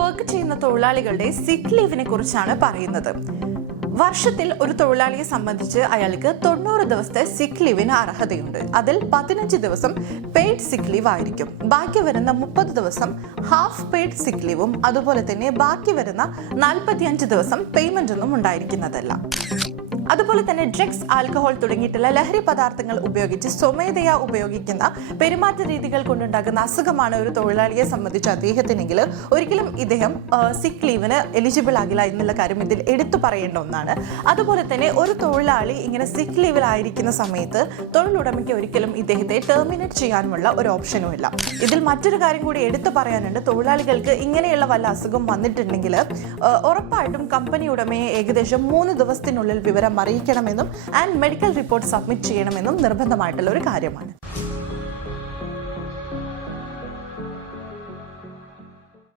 Work ചെയ്യുന്ന തൊഴിലാളികളുടെ സിക്ക് ലീവിനെ കുറിച്ചാണ് പറയുന്നത്. വർഷത്തിൽ ഒരു തൊഴിലാളിയെ സംബന്ധിച്ച് അയാൾക്ക് തൊണ്ണൂറ് ദിവസത്തെ സിക്ക് ലീവിന് അർഹതയുണ്ട്. അതിൽ പതിനഞ്ച് ദിവസം പെയ്ഡ് സിക്ക് ലീവ് ആയിരിക്കും. ബാക്കി വരുന്ന മുപ്പത് ദിവസം ഹാഫ് പെയ്ഡ് സിക്ക് ലീവും അതുപോലെ തന്നെ ബാക്കി വരുന്ന നാൽപ്പത്തിയഞ്ച് ദിവസം പേയ്മെന്റ് ഒന്നും ഉണ്ടായിരിക്കുന്നതല്ല. അതുപോലെ തന്നെ ഡ്രഗ്സ് ആൽക്കഹോൾ തുടങ്ങിയിട്ടുള്ള ലഹരി പദാർത്ഥങ്ങൾ ഉപയോഗിച്ച് സ്വമേധയാ ഉപയോഗിക്കുന്ന പെരുമാറ്റ രീതികൾ കൊണ്ടുണ്ടാകുന്ന അസുഖമാണ് ഒരു തൊഴിലാളിയെ സംബന്ധിച്ച് അദ്ദേഹത്തിനെങ്കിൽ ഒരിക്കലും ഇദ്ദേഹം സിക്ക് ലീവിന് എലിജിബിൾ ആകില്ല എന്നുള്ള കാര്യം ഇതിൽ എടുത്തു പറയേണ്ട ഒന്നാണ്. അതുപോലെ തന്നെ ഒരു തൊഴിലാളി ഇങ്ങനെ സിക്ക് ലീവിലായിരിക്കുന്ന സമയത്ത് തൊഴിലുടമയ്ക്ക് ഒരിക്കലും ഇദ്ദേഹത്തെ ടെർമിനേറ്റ് ചെയ്യാനുമുള്ള ഒരു ഓപ്ഷനും ഇല്ല. ഇതിൽ മറ്റൊരു കാര്യം കൂടി എടുത്തു പറയാനുണ്ട്. തൊഴിലാളികൾക്ക് ഇങ്ങനെയുള്ള വല്ല അസുഖം വന്നിട്ടുണ്ടെങ്കിൽ ഉറപ്പായിട്ടും കമ്പനി ഉടമയെ ഏകദേശം മൂന്ന് ദിവസത്തിനുള്ളിൽ വിവരം അറിയിക്കണമെന്നും ആൻഡ് മെഡിക്കൽ റിപ്പോർട്ട് സബ്മിറ്റ് ചെയ്യണമെന്നും നിർബന്ധമായിട്ടുള്ള ഒരു കാര്യമാണ്.